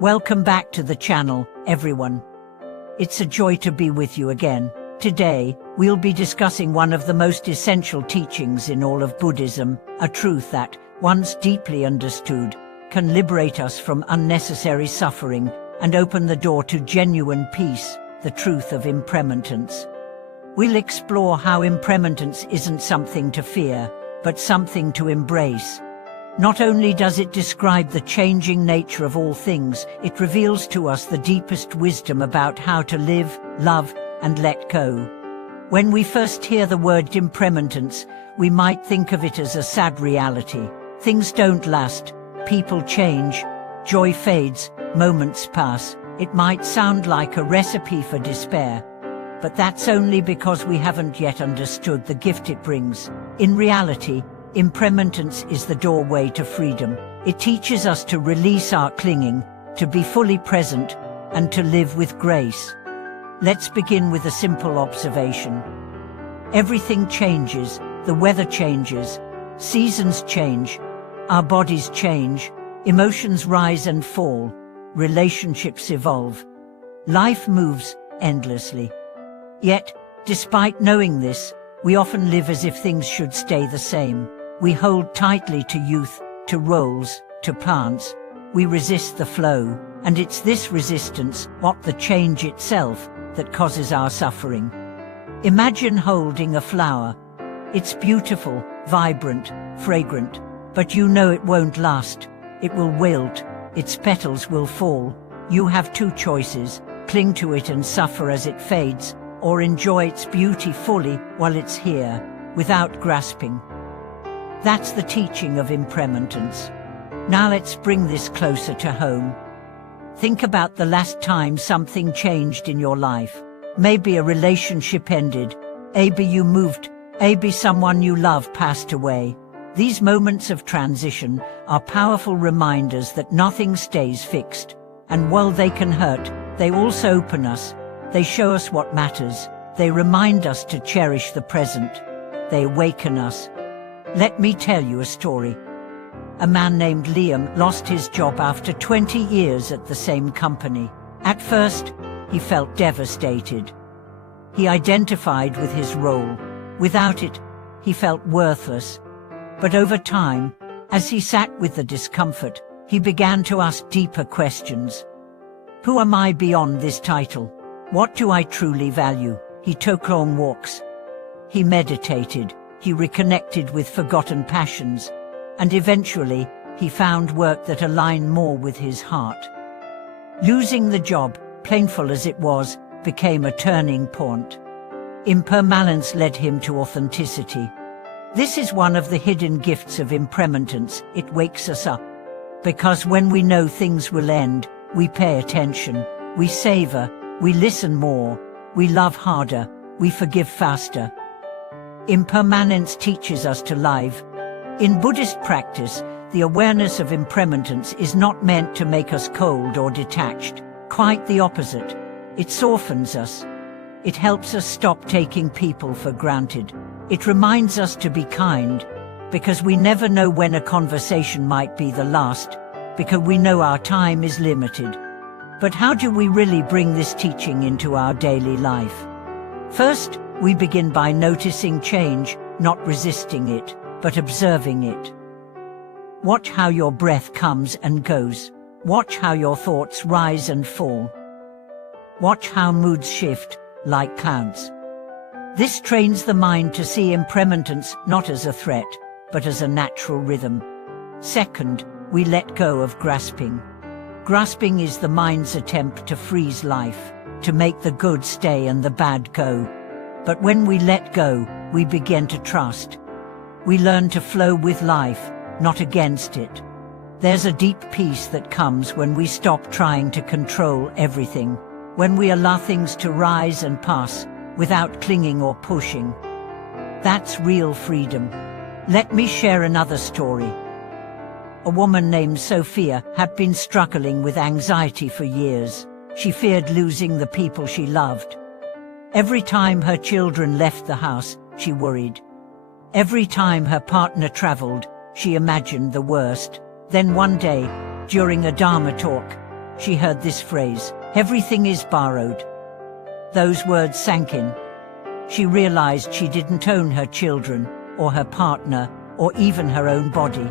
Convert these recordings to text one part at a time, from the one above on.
Welcome back to the channel, everyone. It's a joy to be with you again. Today, we'll be discussing one of the most essential teachings in all of Buddhism, a truth that, once deeply understood, can liberate us from unnecessary suffering and open the door to genuine peace, the truth of impermanence. We'll explore how impermanence isn't something to fear, but something to embrace. Not only does it describe the changing nature of all things, it reveals to us the deepest wisdom about how to live, love, and let go. When we first hear the word impermanence, we might think of it as a sad reality. Things don't last, people change, joy fades, moments pass. It might sound like a recipe for despair, but that's only because we haven't yet understood the gift it brings. In reality, impermanence is the doorway to freedom. It teaches us to release our clinging, to be fully present, and to live with grace. Let's begin with a simple observation. Everything changes, the weather changes, seasons change, our bodies change, emotions rise and fall, relationships evolve. Life moves endlessly. Yet, despite knowing this, we often live as if things should stay the same. We hold tightly to youth, to roles, to plants. We resist the flow, and it's this resistance, not the change itself, that causes our suffering. Imagine holding a flower. It's beautiful, vibrant, fragrant, but you know it won't last. It will wilt, its petals will fall. You have two choices: cling to it and suffer as it fades, or enjoy its beauty fully while it's here, without grasping. That's the teaching of impermanence. Now let's bring this closer to home. Think about the last time something changed in your life. Maybe a relationship ended, maybe you moved, maybe someone you love passed away. These moments of transition are powerful reminders that nothing stays fixed. And while they can hurt, they also open us. They show us what matters. They remind us to cherish the present. They awaken us. Let me tell you a story. A man named Liam lost his job after 20 years at the same company. At first, he felt devastated. He identified with his role. Without it, he felt worthless. But over time, as he sat with the discomfort, he began to ask deeper questions. Who am I beyond this title? What do I truly value? He took long walks. He meditated. He reconnected with forgotten passions. And eventually, he found work that aligned more with his heart. Losing the job, painful as it was, became a turning point. Impermanence led him to authenticity. This is one of the hidden gifts of impermanence. It wakes us up. Because when we know things will end, we pay attention, we savor, we listen more, we love harder, we forgive faster. Impermanence teaches us to live. In Buddhist practice, the awareness of impermanence is not meant to make us cold or detached. Quite the opposite. It softens us. It helps us stop taking people for granted. It reminds us to be kind, because we never know when a conversation might be the last, because we know our time is limited. But how do we really bring this teaching into our daily life? First, we begin by noticing change, not resisting it, but observing it. Watch how your breath comes and goes. Watch how your thoughts rise and fall. Watch how moods shift, like clouds. This trains the mind to see impermanence not as a threat, but as a natural rhythm. Second, we let go of grasping. Grasping is the mind's attempt to freeze life, to make the good stay and the bad go. But when we let go, we begin to trust. We learn to flow with life, not against it. There's a deep peace that comes when we stop trying to control everything, when we allow things to rise and pass, without clinging or pushing. That's real freedom. Let me share another story. A woman named Sophia had been struggling with anxiety for years. She feared losing the people she loved. Every time her children left the house, she worried. Every time her partner traveled, she imagined the worst. Then one day, during a Dharma talk, she heard this phrase, "Everything is borrowed." Those words sank in. She realized she didn't own her children, or her partner, or even her own body.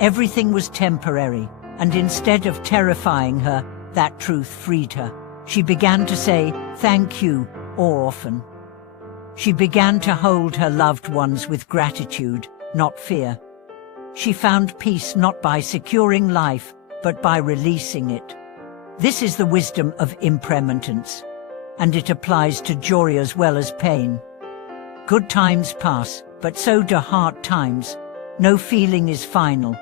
Everything was temporary, and instead of terrifying her, that truth freed her. She began to say, "Thank you," more often. She began to hold her loved ones with gratitude, not fear. She found peace not by securing life, but by releasing it. This is the wisdom of impermanence, and it applies to joy as well as pain. Good times pass, but so do hard times. No feeling is final.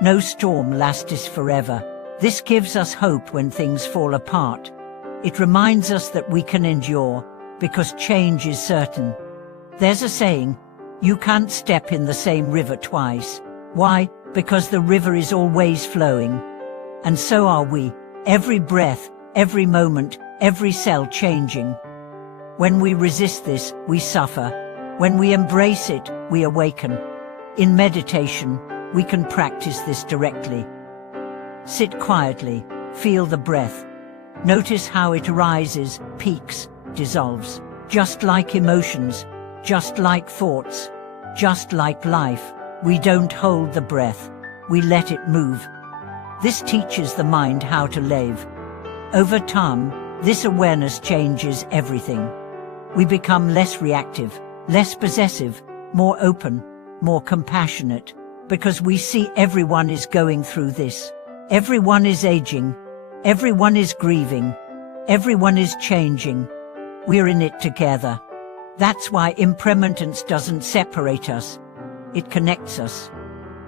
No storm lasts forever. This gives us hope when things fall apart. It reminds us that we can endure, because change is certain. There's a saying, you can't step in the same river twice. Why? Because the river is always flowing. And so are we, every breath, every moment, every cell changing. When we resist this, we suffer. When we embrace it, we awaken. In meditation, we can practice this directly. Sit quietly, feel the breath. Notice how it rises, peaks, dissolves. Just like emotions, just like thoughts, just like life, we don't hold the breath, we let it move. This teaches the mind how to live. Over time, this awareness changes everything. We become less reactive, less possessive, more open, more compassionate, because we see everyone is going through this. Everyone is aging, everyone is grieving, everyone is changing. We're in it together. That's why impermanence doesn't separate us, it connects us.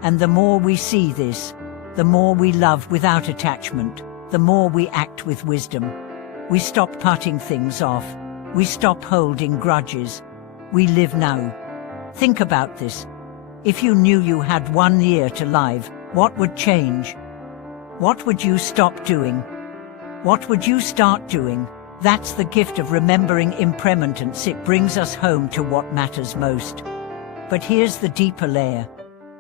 And the more we see this, the more we love without attachment, the more we act with wisdom. We stop putting things off, we stop holding grudges, we live now. Think about this. If you knew you had 1 year to live, what would change? What would you stop doing? What would you start doing? That's the gift of remembering impermanence. It brings us home to what matters most. But here's the deeper layer.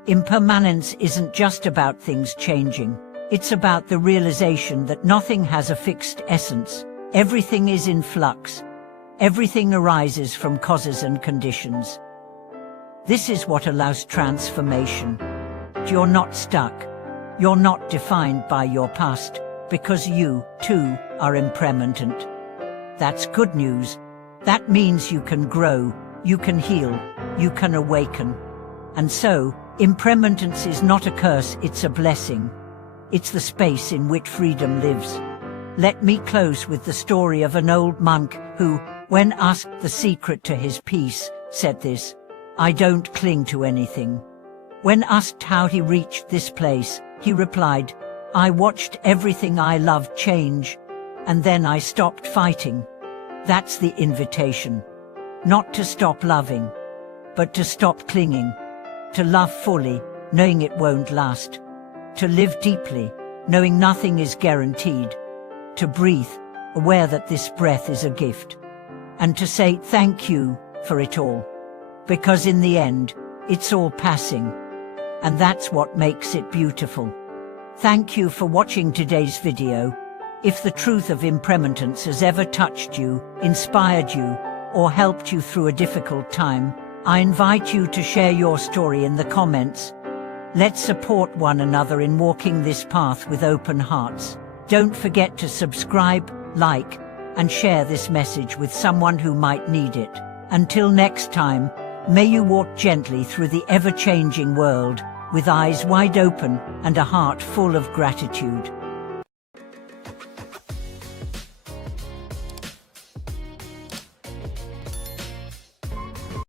Impermanence isn't just about things changing. It's about the realization that nothing has a fixed essence. Everything is in flux. Everything arises from causes and conditions. This is what allows transformation. You're not stuck. You're not defined by your past, because you, too, are impermanent. That's good news. That means you can grow, you can heal, you can awaken. And so, impermanence is not a curse, it's a blessing. It's the space in which freedom lives. Let me close with the story of an old monk who, when asked the secret to his peace, said this, "I don't cling to anything." When asked how he reached this place, he replied, "I watched everything I loved change, and then I stopped fighting." That's the invitation. Not to stop loving, but to stop clinging. To love fully, knowing it won't last. To live deeply, knowing nothing is guaranteed. To breathe, aware that this breath is a gift. And to say thank you for it all. Because in the end, it's all passing. And that's what makes it beautiful. Thank you for watching today's video. If the truth of impermanence has ever touched you, inspired you, or helped you through a difficult time, I invite you to share your story in the comments. Let's support one another in walking this path with open hearts. Don't forget to subscribe, like, and share this message with someone who might need it. Until next time, may you walk gently through the ever-changing world, with eyes wide open and a heart full of gratitude.